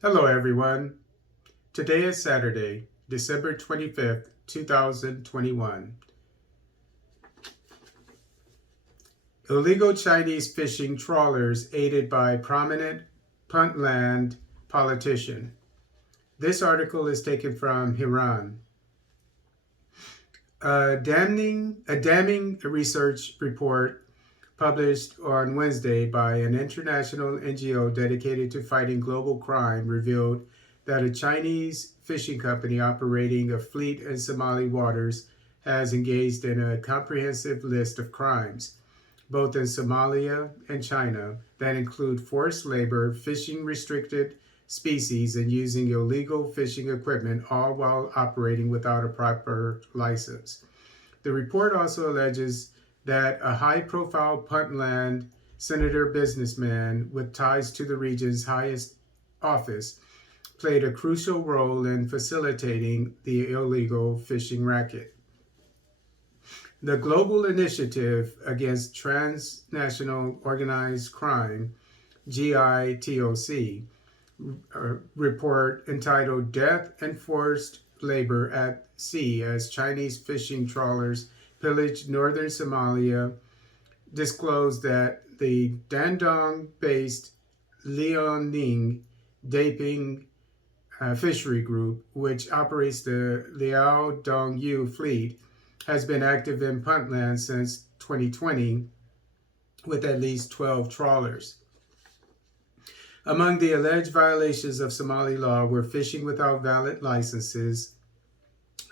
Hello, everyone. Today is Saturday, December 25th, 2021. Illegal Chinese fishing trawlers aided by prominent Puntland politician. This article is taken from Iran. A damning research report published on Wednesday by an international NGO dedicated to fighting global crime revealed that a Chinese fishing company operating a fleet in Somali waters has engaged in a comprehensive list of crimes, both in Somalia and China, that include forced labor, fishing restricted species, and using illegal fishing equipment, all while operating without a proper license. The report also alleges that a high profile Puntland senator businessman with ties to the region's highest office played a crucial role in facilitating the illegal fishing racket. The Global Initiative Against Transnational Organized Crime, GITOC, report entitled Death and Forced Labor at Sea as Chinese Fishing Trawlers Pillaged Northern Somalia disclosed that the Dandong-based Liaoning Daping Fishery Group, which operates the Liao Dongyu fleet, has been active in Puntland since 2020 with at least 12 trawlers. Among the alleged violations of Somali law were fishing without valid licenses,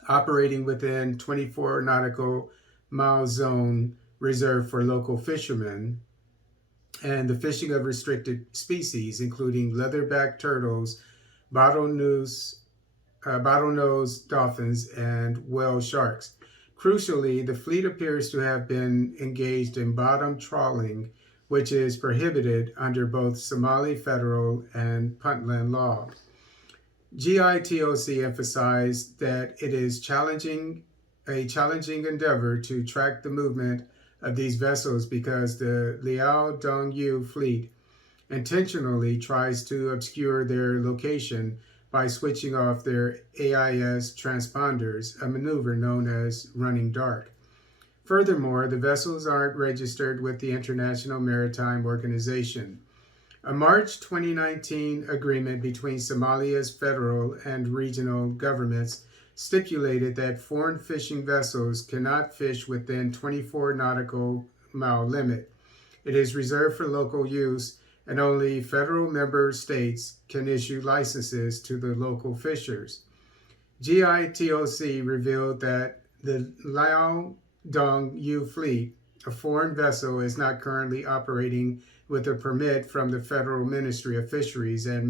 operating within 24 nautical mile zone reserved for local fishermen, and the fishing of restricted species, including leatherback turtles, bottlenose dolphins, and whale sharks. Crucially, the fleet appears to have been engaged in bottom trawling, which is prohibited under both Somali federal and Puntland law. GITOC emphasized that it is a challenging endeavor to track the movement of these vessels because the Liao Dongyu fleet intentionally tries to obscure their location by switching off their AIS transponders, a maneuver known as running dark. Furthermore, the vessels aren't registered with the International Maritime Organization. A March 2019 agreement between Somalia's federal and regional governments stipulated that foreign fishing vessels cannot fish within 24 nautical mile limit. It is reserved for local use, and only federal member states can issue licenses to the local fishers. GITOC revealed that the Liao Dongyu fleet, a foreign vessel, is not currently operating with a permit from the Federal Ministry of Fisheries and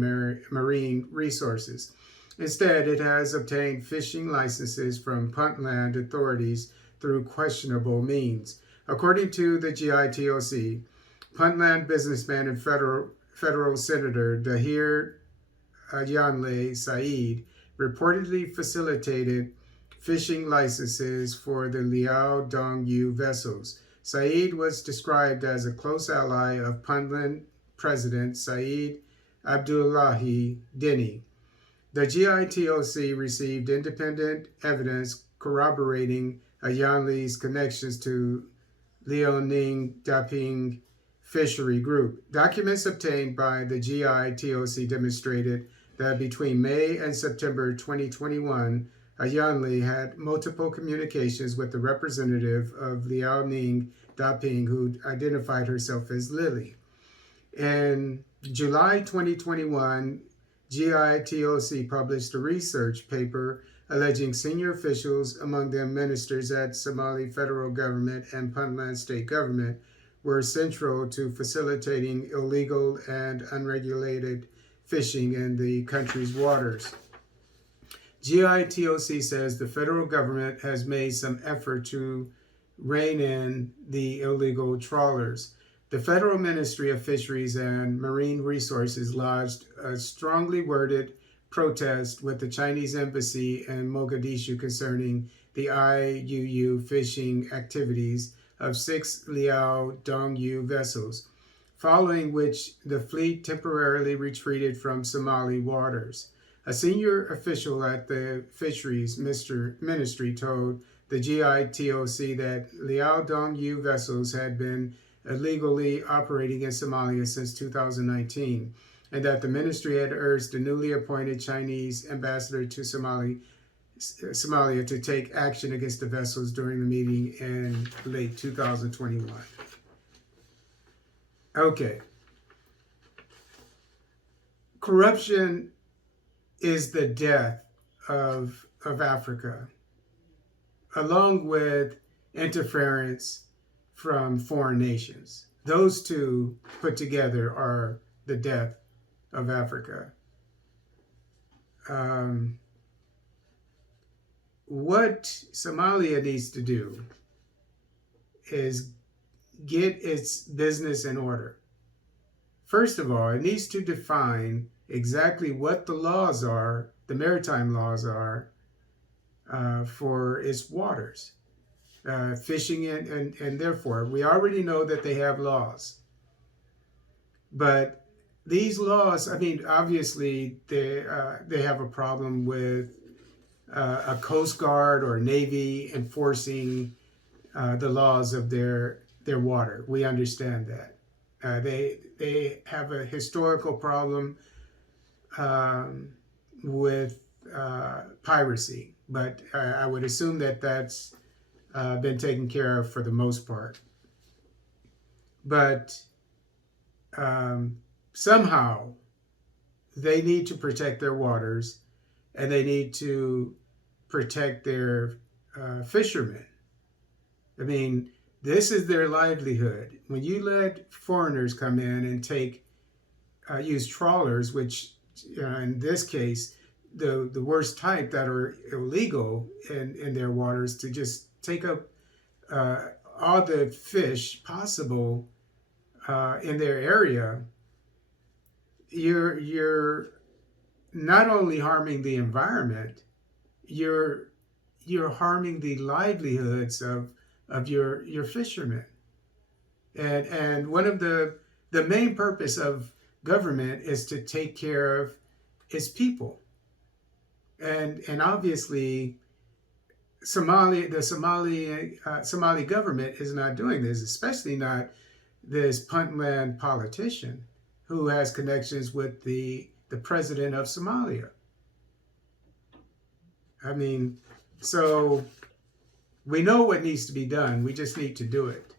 Marine Resources. Instead, it has obtained fishing licenses from Puntland authorities through questionable means. According to the GITOC, Puntland businessman and federal Senator Dahir Ayanle Said reportedly facilitated fishing licenses for the Liao Dongyu vessels. Said was described as a close ally of Puntland President Said Abdullahi Dini. The GITOC received independent evidence corroborating Ayanle's connections to Liaoning Daping Fishery Group. Documents obtained by the GITOC demonstrated that between May and September 2021, Ayanli had multiple communications with the representative of Liaoning Daping, who identified herself as Lily. In July 2021, GITOC published a research paper alleging senior officials, among them ministers at Somali federal government and Puntland state government, were central to facilitating illegal and unregulated fishing in the country's waters. GITOC says the federal government has made some effort to rein in the illegal trawlers. The Federal Ministry of Fisheries and Marine Resources lodged a strongly worded protest with the Chinese embassy in Mogadishu concerning the IUU fishing activities of 6 Liao Dongyu vessels. following which the fleet temporarily retreated from Somali waters. A senior official at the Fisheries Ministry told the GITOC that Liao Dongyu vessels had been illegally operating in Somalia since 2019, and that the ministry had urged the newly appointed Chinese ambassador to Somalia to take action against the vessels during the meeting in late 2021. Okay. Corruption is the death of Africa, along with interference from foreign nations. Those two put together are the death of Africa. What Somalia needs to do is get its business in order. First of all, it needs to define exactly what the laws are, the maritime laws are, for its waters, fishing and therefore, we already know that they have laws. But these laws, I mean, obviously they have a problem with a Coast Guard or Navy enforcing the laws of their water. We understand that. They have a historical problem with piracy, but I would assume that that's been taken care of for the most part. But somehow they need to protect their waters, and they need to protect their fishermen. I mean, this is their livelihood. When you let foreigners come in and use trawlers, which in this case, the worst type that are illegal in their waters, to just take up all the fish possible in their area, you're not only harming the environment, you're harming the livelihoods of your fishermen. And one of the main purpose of government is to take care of its people. And obviously the Somali government is not doing this, especially not this Puntland politician who has connections with the president of Somalia. I mean, so we know what needs to be done. We just need to do it.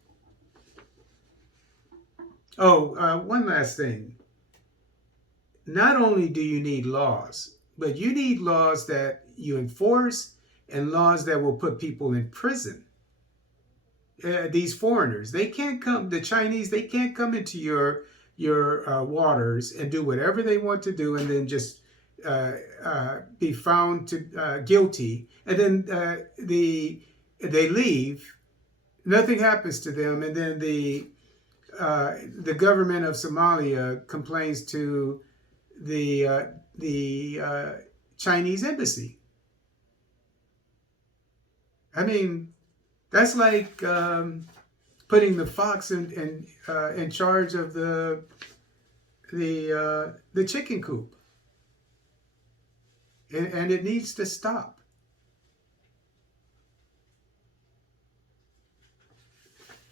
Oh, one last thing. Not only do you need laws, but you need laws that you enforce and laws that will put people in prison. These foreigners, they can't come, the Chinese, they can't come into your waters and do whatever they want to do and then just be found guilty. And then they leave, nothing happens to them, and then the government of Somalia complains to the Chinese embassy. I mean, that's like putting the fox in charge of the chicken coop, and it needs to stop.